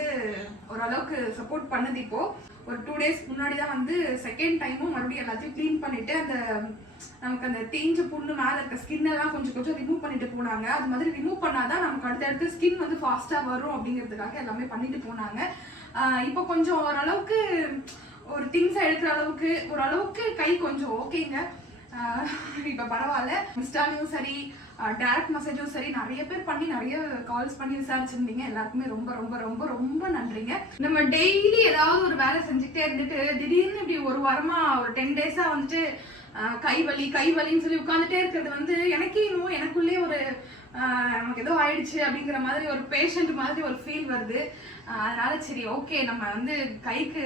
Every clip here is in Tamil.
வந்து ஓரளவுக்கு சப்போர்ட் பண்ணுது இப்போ. ஒரு டூ டேஸ் முன்னாடி தான் வந்து செகண்ட் டைமும் மறுபடியும் எல்லாத்தையும் க்ளீன் பண்ணிட்டு அந்த நமக்கு அந்த தேஞ்ச புண்ணு மேலே இருக்க ஸ்கின் எல்லாம் கொஞ்சம் கொஞ்சம் ரிமூவ் பண்ணிட்டு போனாங்க. அது மாதிரி ரிமூவ் பண்ணாதான் நமக்கு அடுத்தடுத்து ஸ்கின் வந்து ஃபாஸ்ட்டாக வரும் அப்படிங்கிறதுக்காக எல்லாமே பண்ணிட்டு போனாங்க. இப்போ கொஞ்சம் ஓரளவுக்கு ஒரு திங்ஸை எடுக்கிற அளவுக்கு ஓரளவுக்கு கை கொஞ்சம் ஓகேங்க இப்போ பரவாயில்ல. இன்ஸ்டாலையும் சரி டேரக்ட் மெசேஜும் சரி நிறைய பேர் பண்ணி நிறைய கால்ஸ் பண்ணி விசாரிச்சிருந்தீங்க. எல்லாருக்குமே ரொம்ப ரொம்ப ரொம்ப ரொம்ப நன்றிங்க. நம்ம டெய்லி ஏதாவது ஒரு வேலை செஞ்சுட்டே இருந்துட்டு திடீர்னு இப்படி ஒரு வாரமா ஒரு டென் டேஸா வந்துட்டு கை வலி கை வலின்னு சொல்லி உட்காந்துட்டே இருக்கிறது வந்து எனக்கே இன்னும் எனக்குள்ளே ஒரு நமக்கு ஏதோ ஆயிடுச்சு அப்படிங்கிற மாதிரி ஒரு பேஷண்ட் மாதிரி ஒரு ஃபீல் வருது. அதனால சரி ஓகே நம்ம வந்து கைக்கு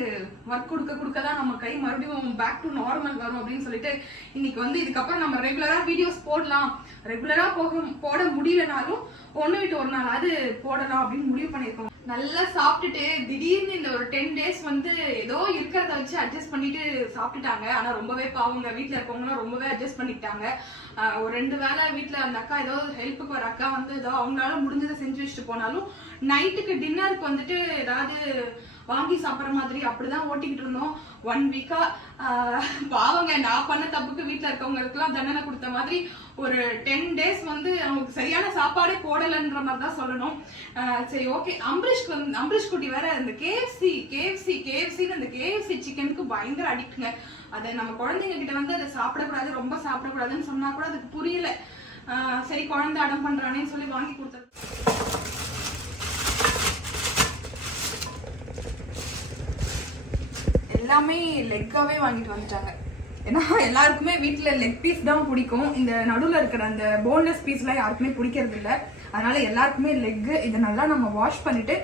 ஒர்க் கொடுக்க கொடுக்க தான் நம்ம கை மறுபடியும் பேக் டு நார்மல் வரும் அப்படின்னு சொல்லிட்டு இன்னைக்கு வந்து இதுக்கப்புறம் நம்ம ரெகுலரா வீடியோஸ் போடலாம். ரெகுலரா போக போட முடியலனாலும் ஒன்று விட்டு ஒரு நாள் அது போடலாம் அப்படின்னு முடிவு பண்ணியிருக்கோம். நல்லா சாப்பிட்டுட்டு திடீர்னு இந்த ஒரு டென் டேஸ் வந்து ஏதோ இருக்கிறத வச்சு அட்ஜஸ்ட் பண்ணிட்டு சாப்பிட்டுட்டாங்க. ஆனா ரொம்பவே பாவங்க வீட்டில் இருக்கவங்களாம் ரொம்பவே அட்ஜஸ்ட் பண்ணிட்டாங்க ஒரு ரெண்டு வேளை வீட்டில் அந்த அக்கா ஏதோ ஹெல்ப்புக்கு ஒரு அக்கா வந்து ஏதோ அவங்களால முடிஞ்சதை செஞ்சு வச்சுட்டு போனாலும் நைட்டுக்கு டின்னருக்கு வந்துட்டு ஏதாவது வாங்கி சாப்பிட்ற மாதிரி அப்படிதான் ஓட்டிக்கிட்டு இருந்தோம். ஒன் வீக்கா பாவங்க நான் பண்ண தப்புக்கு வீட்டில் இருக்கவங்களுக்குலாம் தண்டனை கொடுத்த மாதிரி ஒரு டென் டேஸ் வந்து அவங்களுக்கு சரியான சாப்பாடே போடலைன்ற மாதிரி தான் சொல்லணும். சரி ஓகே அம்பரீஷ் வந்து அம்பரீஷ் குட்டி வேற இந்த கேஎஃப்சி கேஎஃப்சி கேஎஃப்சின்னு அந்த கேஎஃப்சி சிக்கனுக்கு பயங்கர அடிக்ட்டுங்க. அதை நம்ம குழந்தைங்க கிட்ட வந்து அதை சாப்பிடக்கூடாது ரொம்ப சாப்பிடக்கூடாதுன்னு சொன்னா கூட அதுக்கு புரியல. சரி குழந்தை அடம் பண்றானேன்னு சொல்லி வாங்கி கொடுத்தது. எல்லாமே லெக்காவே வாங்கிட்டு வந்துட்டாங்க. ஏன்னா எல்லாருக்குமே வீட்டில் லெக் பீஸ் தான் பிடிக்கும். இந்த நடுவில் இருக்கிற அந்த போன்லெஸ் பீஸ்லாம் யாருக்குமே பிடிக்கிறது இல்லை அதனால எல்லாருக்குமே லெக்கு இதை நல்லா நம்ம வாஷ் பண்ணிட்டு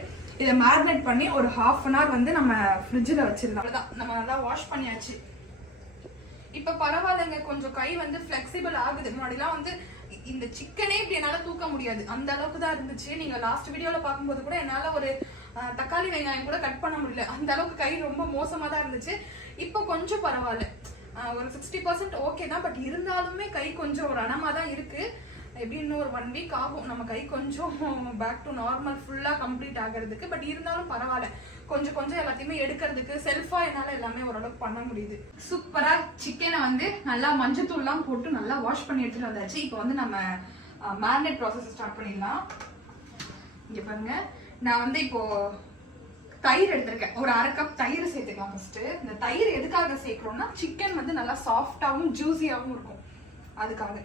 இதை மேரினேட் பண்ணி ஒரு ஹாஃப் அன் ஹவர் வந்து நம்ம ஃப்ரிட்ஜில் வச்சிடலாம். அவ்வளோதான் நம்ம நல்லா வாஷ் பண்ணியாச்சு. இப்போ பரவாயில்லைங்க. கொஞ்சம் கை வந்து ஃப்ளெக்சிபிள் ஆகுது. முன்னாடிலாம் வந்து இந்த சிக்கனே இப்படி என்னால் தூக்க முடியாது. அந்த அளவுக்கு தான் இருந்துச்சு. நீங்கள் லாஸ்ட் வீடியோவில் பார்க்கும்போது கூட என்னால் ஒரு தக்காளி வெங்காயம் கூட கட் பண்ண முடியல. அந்த அளவுக்கு கை ரொம்ப மோசமாக தான் இருந்துச்சு. இப்போ கொஞ்சம் பரவாயில்ல. ஒரு சிக்ஸ்டி பர்சன்ட் ஓகே தான். பட் இருந்தாலுமே கை கொஞ்சம் ரணமா தான் இருக்குது எப்படி இன்னும் ஒரு ஒன் வீக் ஆகும். நம்ம கை கொஞ்சம் பேக் டு நார்மல் ஃபுல்லாக கம்ப்ளீட் ஆகிறதுக்கு. பட் இருந்தாலும் பரவாயில்ல. கொஞ்சம் கொஞ்சம் எல்லாத்தையுமே எடுக்கிறதுக்கு செல்ஃபாக என்னால் எல்லாமே ஓரளவுக்கு பண்ண முடியுது. சூப்பராக சிக்கனை வந்து நல்லா மஞ்சத்தூள்லாம் போட்டு நல்லா வாஷ் பண்ணி எடுத்துகிட்டு வந்தாச்சு. இப்போ வந்து நம்ம மேரினேட் ப்ராசஸ் ஸ்டார்ட் பண்ணிடலாம். இங்கே பாருங்கள் நான் வந்து இப்போ தயிர் எடுத்திருக்கேன். ஒரு அரை கப் தயிர் சேர்த்துக்கலாம் ஃபர்ஸ்ட் இந்த தயிர் எதுக்காக சேர்க்கிறோம்னா சிக்கன் வந்து நல்லா சாஃப்டாகவும் ஜூஸியாகவும் இருக்கும். அதுக்காக.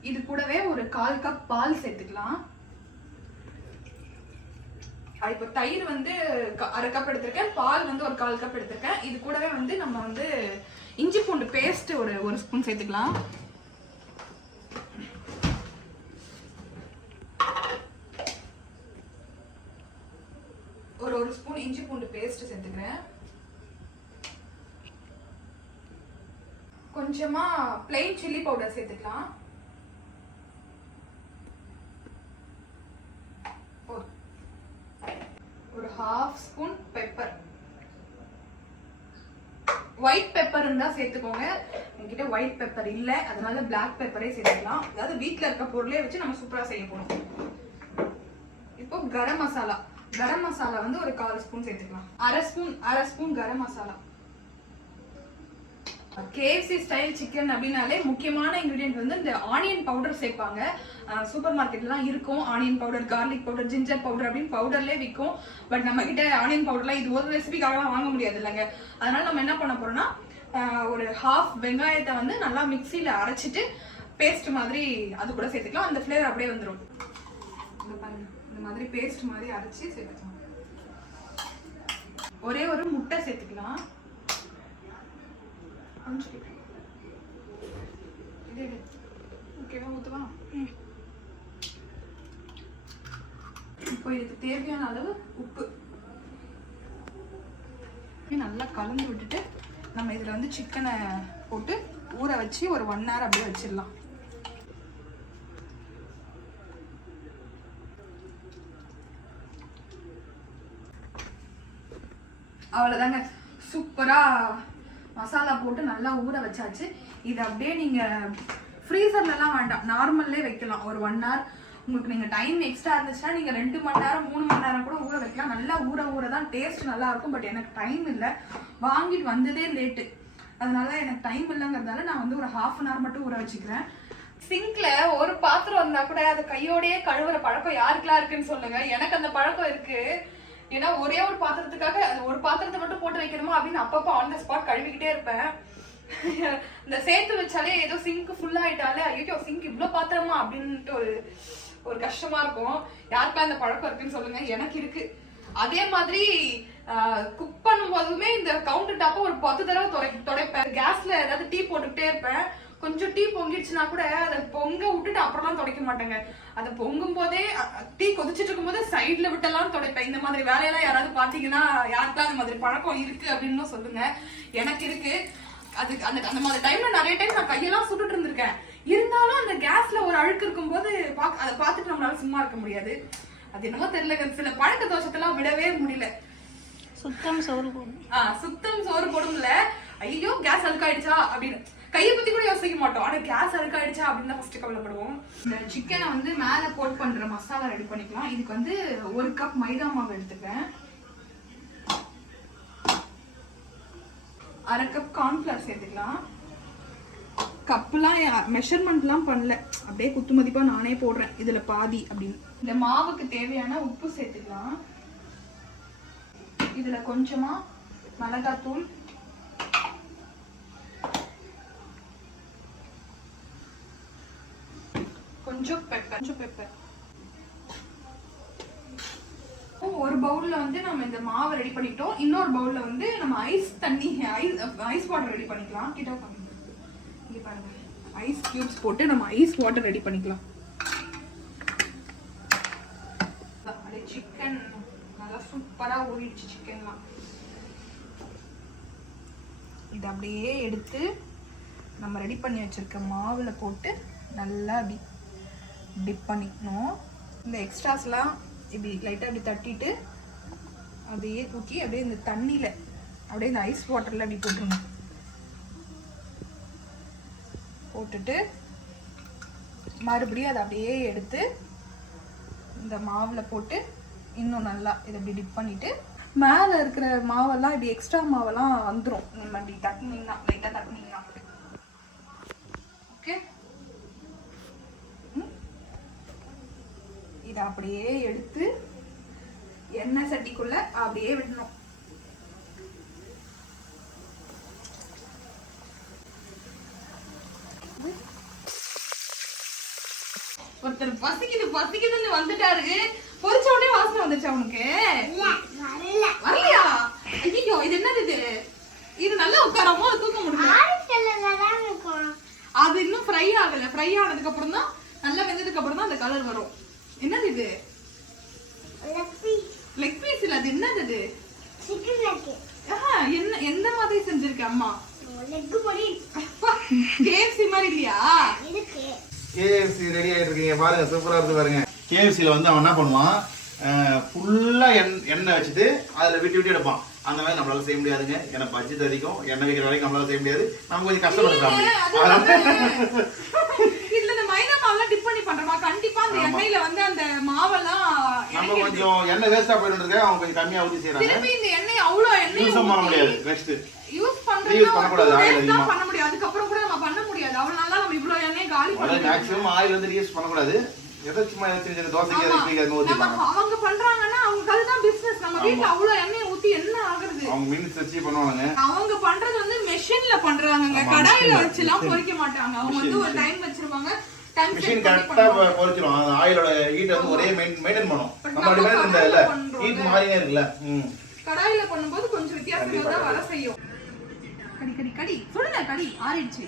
இது கூடவே ஒரு கால் கப் பால் சேர்த்துக்கலாம். இப்போ தயிர் வந்து க- அரை கப் எடுத்திருக்கேன். பால் வந்து ஒரு கால் கப் எடுத்திருக்கேன். இது கூடவே வந்து நம்ம வந்து இஞ்சி பூண்டு பேஸ்ட் ஒரு ஒரு ஸ்பூன் சேர்த்துக்கலாம். ஒரு ஒரு ஸ்பூன் இஞ்சி பூண்டு பேஸ்ட் சேர்த்துக்கிறேன். கொஞ்சமா பிளெயின் சில்லி பவுடர் சேர்த்துக்கலாம். ஒரு half spoon pepper white pepper இருந்தா சேர்த்துக்கோங்க. என்கிட்ட ஒயிட் பெப்பர் இல்ல. அதனால பிளாக் பெப்பரே சேர்த்துக்கலாம். அதாவது வீட்ல இருக்க பொருளே வச்சு நம்ம சூப்பரா செய்ய போறோம். இப்போ கரம் மசாலா. கரம் மசாலா வந்து ஒரு கால் ஸ்பூன் சேர்த்துக்கலாம். அரை ஸ்பூன் அரை spoon garam masala. KFC style chicken அப்படின்னாலே முக்கியமான இன்கிரீடியன்ட் வந்து இந்த ஆனியன் பவுடர் சேர்ப்பாங்க. சூப்பர் மார்க்கெட்லாம் இருக்கும். Onion powder garlic powder ginger powder அப்படின்னு பவுடர்லேயே விற்கும் பட் நம்ம கிட்ட ஆனியன் பவுடர்லாம் இது ஒரு ரெசிபிக்காகலாம் வாங்க முடியாது இல்லைங்க. அதனால நம்ம என்ன பண்ண போறோம்னா ஒரு ஹாஃப் வெங்காயத்தை வந்து நல்லா மிக்சியில் அரைச்சிட்டு பேஸ்ட் மாதிரி அது கூட சேர்த்துக்கலாம். அந்த ஃப்ளேவர் அப்படியே வந்துடும் இந்த மாதிரி பேஸ்ட் மாதிரி அரைச்சி சேர்த்துக்கலாம். ஒரே ஒரு முட்டை சேர்த்துக்கலாம். இது ஓகேவா ஊற்றுவா இப்போ இதுக்கு தேவையான அளவு உப்பு. நல்லா கலந்து விட்டுட்டு நம்ம இதில் வந்து சிக்கனை போட்டு ஊற வச்சு ஒரு ஒன் ஹவர் அப்படியே வச்சிடலாம். அவ்வளோதாங்க சூப்பராக மசாலா போட்டு நல்லா ஊற வச்சாச்சு. இது அப்படியே நீங்கள் ஃப்ரீசர்லலாம் வேண்டாம். நார்மல்லே வைக்கலாம். ஒரு ஒன் ஹவர் உங்களுக்கு நீங்கள் டைம் எக்ஸ்ட்ரா இருந்துச்சுன்னா நீங்கள் ரெண்டு மணி நேரம் மூணு மணி நேரம் கூட ஊற வைக்கலாம். நல்லா ஊற ஊற தான் டேஸ்ட் நல்லா இருக்கும். பட் எனக்கு டைம் இல்லை. வாங்கிட்டு வந்ததே லேட்டு அதனால எனக்கு டைம் இல்லைங்கிறதால நான் வந்து ஒரு ஹாஃப் அன் ஹவர் மட்டும் ஊற வச்சுக்கிறேன். சிங்க்ல ஒரு பாத்திரம் இருந்தா கூட அதை கையோடயே கழுவுற பழக்கம் யாருக்கெல்லாம் இருக்குன்னு சொல்லுங்க. எனக்கு அந்த பழக்கம் இருக்கு. ஏன்னா ஒரே ஒரு பாத்திரத்துக்காக அது ஒரு பாத்திரத்தை மட்டும் போட்டு வைக்கணுமா அப்படின்னு அப்பப்போ ஆன் த ஸ்பாட் கழுவிக்கிட்டே இருப்பேன். இந்த சேர்த்து வச்சாலே ஏதோ சிங்க் ஃபுல் ஆயிட்டாலே ஐயோ சிங்க் இவ்வளோ பாத்திரமா அப்படின்ட்டு ஒரு ஒரு கஷ்டமா இருக்கும். யாருக்கா இந்த பழக்கம் இருக்குன்னு சொல்லுங்க. எனக்கு இருக்கு. அதே மாதிரி குக் பண்ணும் போதுமே இந்த கவுண்டர் டாப்பை ஒரு பத்து தடவை துடை துடைப்பேன். கேஸ்ல ஏதாவது டீ போட்டுக்கிட்டே இருப்பேன். கொஞ்சம் டீ பொங்கிடுச்சுன்னா கூட அதை பொங்க விட்டுட்டு அப்புறம்லாம் துடைக்க மாட்டேங்க. அதை பொங்கும் போதே டீ கொதிச்சிட்டு இருக்கும் போதே சைட்ல விட்டெல்லாம் துடைப்பேன். இந்த மாதிரி வேலையெல்லாம் யாராவது பாத்தீங்கன்னா யாருக்கா அந்த மாதிரி பழக்கம் இருக்கு அப்படின்னு சொல்லுங்க. எனக்கு இருக்கு. அது அந்த அந்த மாதிரி டைம்ல நிறைய டைம் நான் கையெல்லாம் சுட்டுட்டு இருந்திருக்கேன். இருந்தாலும் அந்த கேஸ்ல ஒரு அழுக்கு இருக்கும்போது பாக் அதை பார்த்துட்டு நம்மளால சும்மா இருக்க முடியாது. அது என்னமோ தெரியல சில பழக்க தோஷத்தெல்லாம் விடவே முடியல. சுத்தம் சோறு போடணும். ஆ, சுத்தம் சோறு போடும்ல. ஐயோ கேஸ் அழுக்காயிடுச்சா அப்படின்னு. கையை பத்தி கூட யோசிக்க மாட்டோம். ஆனா கேஸ் அழுக்காயிடுச்சா அப்படின்னு தான் ஃபர்ஸ்ட் கவலைப்படுவோம். இந்த சிக்கனை வந்து மேல போட் பண்ற மசாலா ரெடி பண்ணிக்கலாம். இதுக்கு வந்து ஒரு கப் மைதா மாவு எடுத்துக்கிறேன். அரை கப் கார்ன்ஃபிளவர் சேர்த்துக்கலாம். கப்புலாம் மெஷர்மெண்ட்லாம் பண்ணல. அப்படியே குத்து மதிப்பாக நானே போடுறேன். இதில் பாதி அப்படின்னு. இந்த மாவுக்கு தேவையான உப்பு சேர்த்துக்கலாம். இதில் கொஞ்சமாக மிளகாத்தூள் கொஞ்சம் பெப்பர் கொஞ்சம் பெப்பர் ஒரு பவுல்ல வந்து நம்ம இந்த மாவை ரெடி பண்ணிட்டோம் இன்னொரு பவுல்ல வந்து நம்ம ஐஸ் தண்ணி ஐஸ் ஐஸ் வாட்டர் ரெடி பண்ணிக்கலாம். கிட்ட உட்காருங்க. இங்க பாருங்க. ஐஸ் கியூப்ஸ் போட்டு நம்ம ஐஸ் வாட்டர் ரெடி பண்ணிக்கலாம். அப்படியே சிக்கன் நல்லா சூப்பரா ஊறிடுச்சு சிக்கன்லாம் இது அப்படியே எடுத்து நம்ம ரெடி பண்ணி வச்சிருக்க மாவுல போட்டு நல்லா அப்படி டிப் பண்ணிக்கணும். இந்த எக்ஸ்ட்ராஸ்லாம் இப்படி லைட்டாக அப்படி தட்டிட்டு அப்படியே தூக்கி அப்படியே இந்த தண்ணியில் அப்படியே இந்த ஐஸ் வாட்டரில் அப்படி போட்டுருணும் போட்டுட்டு மறுபடியும் அதை அப்படியே எடுத்து இந்த மாவில் போட்டு இன்னும் நல்லா இதை இப்படி டிப் பண்ணிட்டு மேலே இருக்கிற மாவெல்லாம் இப்படி எக்ஸ்ட்ரா மாவெல்லாம் வந்துடும் நம்ம இப்படி தட்டினீங்கன்னா லைட்டாக தட்டினீங்கன்னா ஓகே இதை அப்படியே எடுத்து எண்ணெய் சட்டிக்குள்ள அப்படியே விடணும். ஒருத்தர் பசிக்குது பசிக்குதுன்னு வந்துட்டாரு. பொரிச்ச உடனே வாசனை வந்துச்சு அவனுக்கு வரலையா? ஐயோ இது என்னது இது? இது நல்லா உட்காராமோ தூக்க முடியல அது இன்னும் ஃப்ரை ஆகல. ஃப்ரை ஆனதுக்கு அப்புறம் தான் நல்லா வெந்ததுக்கு அப்புறம் தான் அந்த கலர் வரும். இது லெக் பீஸ் இல்ல அது என்னது? இது ஆஹா, என்ன எந்த மாதிரி செஞ்சிருக்க அம்மா? கேஎஃப்சி மாதிரி இல்லையா? கேஎஃப்சி ரெடி ஆயிட்டு இருக்கீங்க பாருங்க சூப்பரா இருக்கு பாருங்க. கேஎஃப்சியில் வந்து அவன் என்ன பண்ணுவான்? ஃபுல்லாக எண் எண்ணெய் வச்சுட்டு அதில் விட்டு விட்டு எடுப்பான். அந்த மாதிரி நம்மளால செய்ய முடியாதுங்க. ஏன்னா பட்ஜெட் அதிகம். எண்ணெய் வைக்கிற வரைக்கும் நம்மளால செய்ய முடியாது. நம்ம கொஞ்சம் கஷ்டப்படுறாங்க இதுல இந்த மைதா மாவுலாம் டிப் பண்ணி பண்றோமா? கண்டிப்பா அந்த எண்ணெயில வந்து நம்ம இறக்கி கொஞ்சம் எண்ணெய் வேஸ்டா போயிட்டு இருக்கு அவங்க கொஞ்சம் கம்மியா செய்யறாங்க திருப்பி இந்த எண்ணெய் அவ்வளோ எண்ணெய் யூஸும் பண்ண முடியாது நெக்ஸ்ட் யூஸ் பண்றது அதிகமா. பண்ண முடியாது. அதுக்கப்புறம் கூட நம்ம பண்ண முடியாது. அவ்வளவு நாளா நம்ம இவ்வளவு எண்ணெய் காலி பண்ண மேக்ஸிமம் ஆயில் வந்து ரீயூஸ் பண்ணக்கூடாது. எதை சும்மா சின்ன சின்ன தோசைக்கு. இட்லிக்கு அது அவங்க பண்றாங்கன்னா அவங்க அதுதான் பிசினஸ் நம்ம வீட்ல அவ்வளவு எண்ணெய் ஊத்தி என்ன ஆகுறது? அவங்க மினிட்ஸ் வச்சு பண்ணுவாங்க. அவங்க பண்றது வந்து மெஷின்ல பண்றாங்கங்க. ஆமா, கடாயில வச்சுலாம் machine. பொரிக்க மாட்டாங்க. அவங்க வந்து ஒரு டைம் வச்சிருவாங்க டைம் மிஷின் கரெக்டா பொறிச்சிரும். அந்த ஆயிலோட ஹீட் வந்து ஒரே மெயின்டைன் பண்ணும் நம்ம அப்படி மாதிரி இந்த இல்ல. ஹீட் மாறினே இருக்குல்ல. கடாயில பண்ணும்போது கொஞ்சம் வித்தியாசமா. தான் வர செய்யும். கடி கடி கடி. சுடுங்க கடி. ஆறிடுச்சு.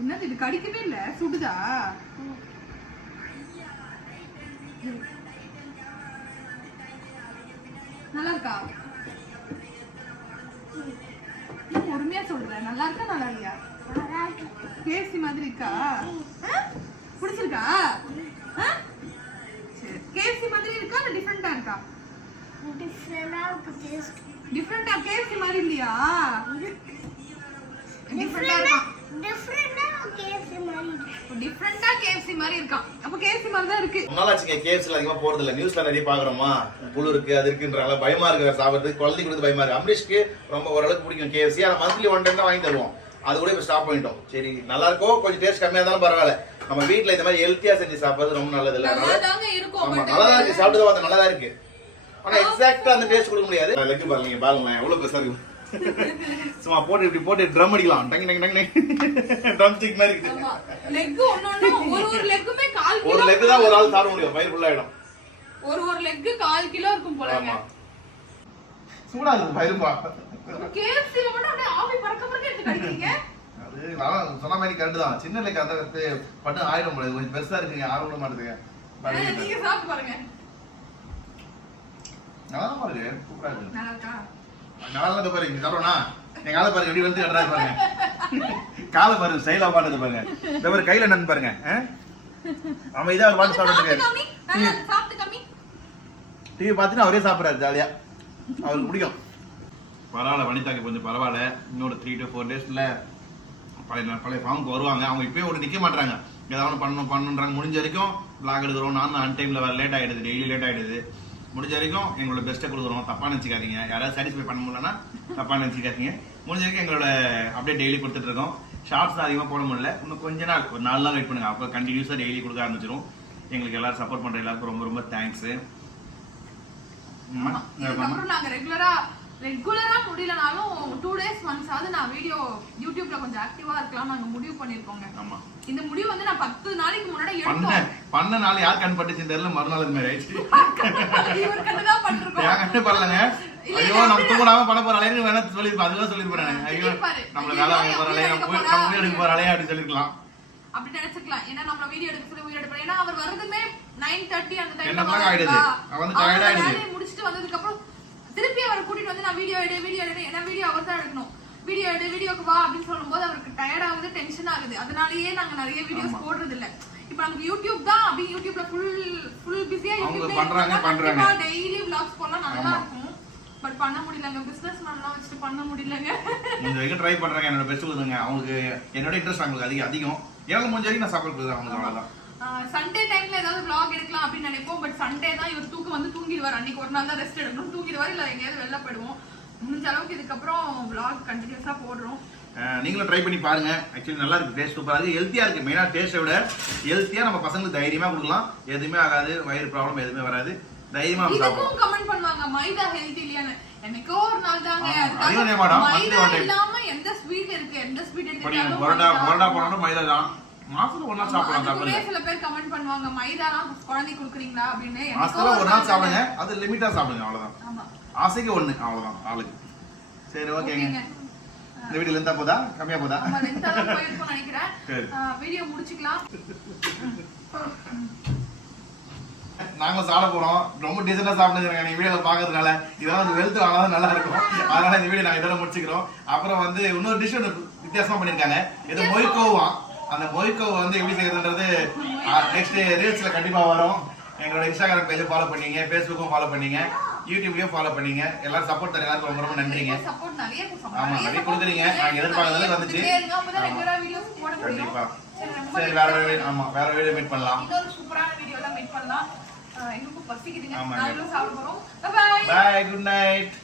என்னது இது கடிக்கவே இல்ல? சுடுதா? நல்லா இருக்கா பொறுமையா சொல்ற நல்லா இருக்கா நல்லா இல்லையா கேசி மாதிரி இருக்கா? பிடிச்சிருக்கா? கேசி மாதிரி இருக்கா இல்ல டிஃபரெண்டா இருக்கா? டிஃப்ரெண்டா கேஎஃப்சி மாதிரி இல்லையா? டிஃப்ரெண்டா இருக்கான் டிஃப்ரெண்டா கேஎஃப்சி மாதிரி டிஃப்ரெண்டா கேஎஃப்சி மாதிரி இருக்கான் அப்ப கேஎஃப்சி மாதிரி தான் இருக்கு. நாளாச்சுங்க கேஎஃப்சில அதிகமா போறது இல்ல. நியூஸ்ல நிறைய பாக்குறோமா? புழு இருக்கு அது இருக்குன்றாங்க. பயமா இருக்கு குழந்தைக்கு கொடுத்து பயமா இருக்கு. அம்ரீஷ்க்கு ரொம்ப ஓரளவுக்கு பிடிக்கும் கேஎஃப்சி. ஆனா மந்த்லி ஒன் டைம் தான் வாங்கி தருவோம். அது கூட இப்ப ஸ்டாப் பண்ணிட்டோம். சரி நல்லா இருக்கும் கொஞ்சம் டேஸ்ட் கம்மியா இருந்தாலும் பரவாயில்ல. நம்ம வீட்ல இந்த மாதிரி ஹெல்த்தியா செஞ்சு சாப்பிடுறது ரொம்ப நல்லது இல்ல. நல்லா தாங்க இருக்கும் ஆமா but நல்லா தான் இருக்கு. சாப்பிட்டு பார்த்தா நல்லா தான் இருக்கு. ஆனா எக்ஸாக்ட்டா அந்த டேஸ்ட் கொடுக்க முடியாது. லெக் பாருங்க பாருங்களேன். எவ்வளவு பெருசா இருக்கு. சும்மா போட்டு இப்படி போட்டு ட்ரம் அடிக்கலாம். டங் டங் டங் ட்ரம் ஸ்டிக் மாதிரி இருக்கு. ஒன்னொன்னு ஒரு லெக் தான் ஒரு ஆள் சாப்பிட முடியும். பயிர் ஃபுல்லாயிடும் ஒரு ஒரு லெக் கால் கிலோ இருக்கும் போலங்க. ஆமா சூடா இருக்கு பயிருப்பா கேஎஃப்சி மட்டும் அப்படியே ஆவி பறக்க பறக்க எடுத்து கடிக்கிறீங்க? அது நான் சொன்ன மாதிரி கரெக்ட் தான். சின்ன லெக் அந்த பட்டு ஆயிடும் போல. கொஞ்சம் பெருசா இருக்குங்க ஆர்வம் விட மாட்டேங்குது அஹ் நீங்க சாப்பிட்டு பாருங்க. நல்லா தான் பாருங்க சூப்பரா இருக்கு. நல்லா இருக்கா நல்லா தான் பாருங்க இங்க சாப்பிடணா எங்க ஆளை பாருங்க எப்படி வந்து கட்டுறாரு பாருங்க. காலை பாருங்க ஸ்டைலா பாருங்க பாருங்க. இந்த பாரு கையில என்னன்னு பாருங்க? அவன் இதா ஒரு பாட்டு சாப்பிட்டு டிவி பார்த்துட்டு அவரே சாப்பிட்றாரு ஜாலியா. அவருக்கு பிடிக்கும் பரவாயில்ல வனிதாக்கு கொஞ்சம் பரவாயில்ல. இன்னொரு த்ரீ டு ஃபோர் டேஸில் பழைய பழைய ஃபார்முக்கு வருவாங்க. அவங்க இப்பயே ஒரு நிற்க மாட்டாங்க ஏதாவது பண்ணணும் பண்ணணுன்றாங்க. முடிஞ்ச வரைக்கும் பிளாக் எடுக்கிறோம். நானும் அன் டைமில் வேறு லேட் ஆகிடுது டெய்லி லேட் ஆகிடுது முடிஞ்ச வரைக்கும் எங்களோட பெஸ்ட்டை கொடுக்குறோம். தப்பாக நினச்சிக்காதீங்க. யாராவது சாட்டிஸ்ஃபை பண்ண முடியலன்னா தப்பாக நினச்சிக்காதீங்க. முடிஞ்ச வரைக்கும் எங்களோட அப்டேட் டெய்லி கொடுத்துட்ருக்கோம் ஷார்ட்ஸ் அதிகமாக போட முடியல. இன்னும் கொஞ்ச நாள் ஒரு நாலு நாள் வெயிட் பண்ணுங்கள் அப்போ கண்டினியூஸாக டெய்லி கொடுக்க ஆரம்பிச்சிடும் எங்களுக்கு எல்லோரும் சப்போர்ட் பண்ணுற எல்லாருக்கும் ரொம்ப ரொம்ப தேங்க்ஸு ஆமா. இதுக்கப்புறம் நாங்க ரெகுலரா ரெகுலரா முடியலனாலும் டூ டேஸ் ஒன்ஸ் ஆகுது நான் வீடியோ யூடியூப்ல கொஞ்சம் ஆக்டிவா இருக்கலாம் நாங்க முடிவு பண்ணிருக்கோங்க ஆமா. இந்த முடிவு வந்து நான் பத்து நாளைக்கு முன்னாடி பண்ண எடுத்தோம். பண்ண நாள் யார் கண் பட்டுச்சுன்னு தெரியல மறுநாள் இது மாதிரி ஆயிடுச்சு. இவர் கண்டுதான் பண்ணிருக்கோம். என் கண்ணு பண்ணலங்க ஐயோ நம்ம தூங்கலாம பண்ண போற அலைன்னு வேணா சொல்லிருப்பேன் அதுதான் சொல்லிருப்பேன். ஐயோ. நம்மள வேலை வாங்க போற அலையா போய் எடுக்க போற அலையா அப்படி சொல்லிருக்கலாம் அப்படி நினைச்சுக்கலாம் ஏன்னா நம்மள வீடியோ எடுக்க சொல்லி வீடியோ எடுப்போம் ஏன்னா அவர் வரதுமே நைன் தேர்ட்டி அந்த ஆயிடுது. முடிச்சுட்டு வந்ததுக்கு அப்புறம் திருப்பி அவரை கூட்டிட்டு வந்து நான் வீடியோ எடு வீடியோ எடு ஏன்னா வீடியோ அவர் தான் எடுக்கணும். வீடியோ எடு வீடியோக்கு வா அப்படின்னு சொல்லும்போது அவருக்கு டயர்ட் ஆகுது டென்ஷன் ஆகுது. அதனாலயே நாங்க நிறைய வீடியோஸ் போடுறது இல்ல இப்போ நமக்கு யூடியூப் தான் அப்படி யூடியூப்ல ஃபுல் ஃபுல் பிஸியா பண்றாங்க. டெய்லி vlogs போடலாம் நல்லா. இருக்கும். பட் பண்ண முடியலங்க. பிசினஸ் மேன்லாம் வச்சுட்டு பண்ண முடியலங்க. வரைக்கும் ட்ரை பண்றாங்க. என்னோட பெஸ்ட் கொடுங்க அவங்களுக்கு என்னோட இன்ட்ரெஸ்ட் அவங்களுக்கு அதிகம் அதிகம். என்னால முடிஞ்ச வரைக்கும் நான் சப்போர்ட் கொடுக்குறேன் அவங்களுக்கு அவ்வளவுதான். சண்டே டைம்ல ஏதாவது vlog எடுக்கலாம் அப்படின்னு நினைப்போம் பட் சண்டே தான் இவர் தூக்கம் வந்து தூங்கிடுவார். அன்னைக்கு ஒரு நாள் தான் ரெஸ்ட் எடுக்கணும். தூங்கிடுவார் இல்ல எங்கேயாவது வெளில போயிடுவோம். முடிஞ்ச அளவுக்கு இதுக்கப்புறம் vlog கண்டினியூஸா போடுறோம். அஹ் நீங்களும் ட்ரை பண்ணி பாருங்க. ஆக்சுவலி நல்லா இருக்கு டேஸ்ட் சூப்பரா இருக்கு. ஹெல்த்தியா இருக்கு. மெயினா டேஸ்ட்டை விட ஹெல்த்தியா நம்ம பசங்களுக்கு தைரியமா கொடுக்கலாம். எதுவுமே ஆகாது வயிறு ப்ராப்ளம் எதுவுமே வராது. தைரியமா நம்ம சாப்பிடலாம். இதுக்கும் கமெண்ட் பண்ணுவாங்க மைதா ஹெல்த் இல்லையான்னு. என்னைக்கோ ஒரு நாள் தாங்க. ஆமா, அதுக்காக. மைதா monthly one time. இல்லாம எந்த இருக்கு. எந்த ஸ்வீட் இப்போ நீங்க எடுத்தாலும் பரோட்டா மைதா. பரோட்டா போனாலும் மைதா தான். மாசத்துல ஒரு நாள் சாப்பிடலாம் தப்பு சில பேர் கமெண்ட் பண்ணுவாங்க மைதாலாம் குழந்தைக்கு கொடுக்குறீங்களா? அப்படின்னு. மாசத்துல ஒரு நாள். சாப்பிடுங்க. அது லிமிட்டா சாப்பிடுங்க அவ்வளவுதான். ஆசைக்கு ஒண்ணு அவ்வளவுதான் ஆளுக்கு. சரி ஓகேங்க. இந்த வீடியோ லெந்தா போதா? கம்மியா போதா? நினைக்கிறேன். வீடியோ முடிச்சுக்கலாம். நாங்களும் சாப்பிட போறோம். ரொம்ப டீசெண்டா சாப்பிடுங்க நீங்க வீடியோல பாக்குறதுனால இதெல்லாம் வெல்த் ஆனாலும் நல்லா இருக்கும். அதனால இந்த வீடியோ நாங்க இதெல்லாம் முடிச்சுக்கிறோம். அப்புறம் வந்து இன்னொரு டிஷ் ஒன்று வித்தியாசமா பண்ணிருக்காங்க இது மொய்கோவா அந்த மொய்கோவை வந்து எப்படி செய்யறதுன்றது நெக்ஸ்ட் ரீல்ஸ்ல கண்டிப்பா வரும். எங்களோட இன்ஸ்டாகிராம் பேஜை ஃபாலோ பண்ணீங்க ஃபேஸ்புக்கும் ஃபாலோ பண்ணீங்க யூடியூப்லயும் ஃபாலோ பண்ணீங்க. எல்லாரும் சப்போர்ட் தர எல்லாருக்கும் ரொம்ப ரொம்ப நன்றிங்க. ஆமா, நிறைய கொடுக்குறீங்க. நாங்க எதிர்பார்க்காதது வந்துச்சு. கண்டிப்பா. சரி, வேற ஆமா வேற வீடியோ மீட் பண்ணலாம். எங்களுக்கும் பசிக்குதுங்க. நாங்களும் சாப்பிட போறோம் பாய் குட் நைட்